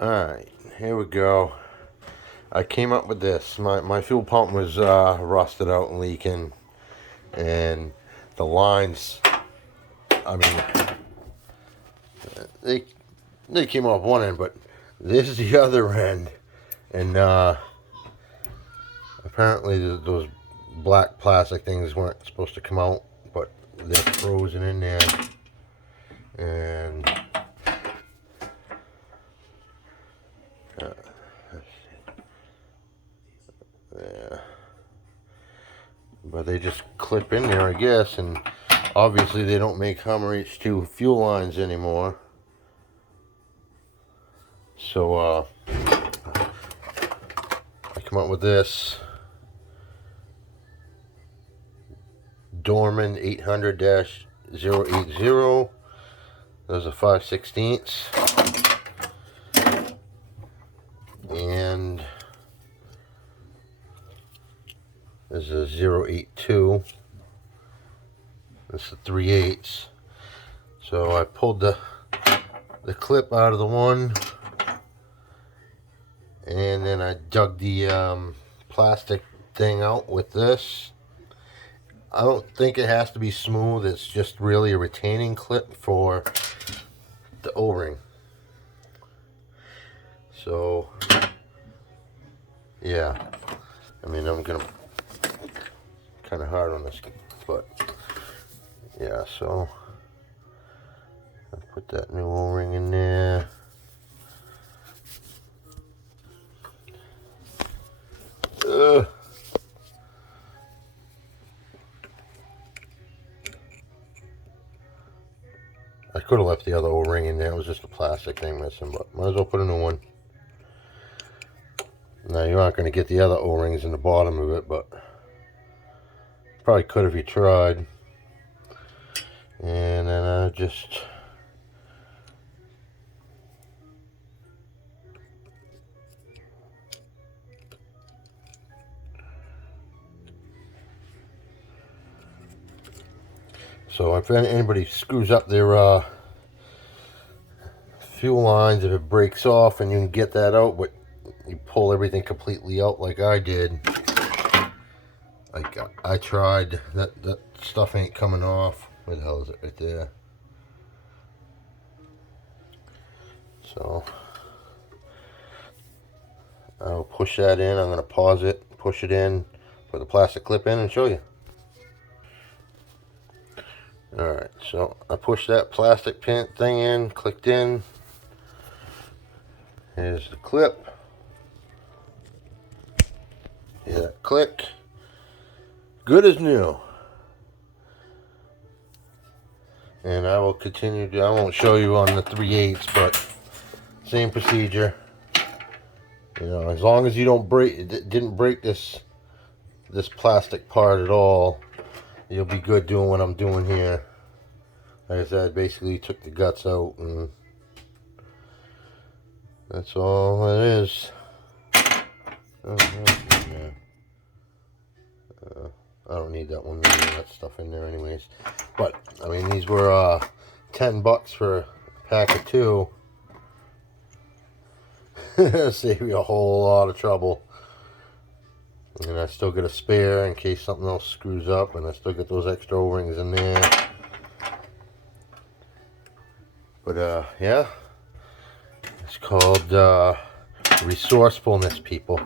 Alright, here we go. I came up with this. My fuel pump was rusted out and leaking, and the lines, I mean, they came off one end, but this is the other end, and apparently those black plastic things weren't supposed to come out, but they're frozen in there, and yeah, but they just clip in there, I guess, and obviously they don't make Hummer H2 fuel lines anymore. So I come up with this Dorman 800-080. There's a 5/16, and there's a 082. This is 3/8. So I pulled the clip out of the one, and then I dug the plastic thing out with this. I don't think it has to be smooth. It's just really a retaining clip for the O-ring. So yeah, I mean, I'm gonna kind of hard on this, but yeah, so I put that new O-ring in there. I could have left the other O-ring in there. It was just a plastic thing missing, but might as well put a new one. Now, you aren't going to get the other O-rings in the bottom of it, but probably could if you tried. And then I just so if anybody screws up their fuel lines, if it breaks off and you can get that out, but you pull everything completely out like I did. Like I tried, that stuff ain't coming off. Where the hell is it? Right there. So I'll push that in. I'm going to pause it, push it in, put the plastic clip in, and show you. Alright, so I pushed that plastic pin thing in, clicked in. Here's the clip. Hear that click. Good as new. And I will continue to, I won't show you on the 3/8, but same procedure. You know, as long as you don't break, it didn't break this plastic part at all, you'll be good doing what I'm doing here. Like I said, basically took the guts out, and that's all it is. Oh, yeah. I don't need that one, that stuff in there anyways. But I mean, these were $10 for a pack of 2. Save you a whole lot of trouble. And I still get a spare in case something else screws up, and I still get those extra O-rings in there. But yeah, it's called resourcefulness, people.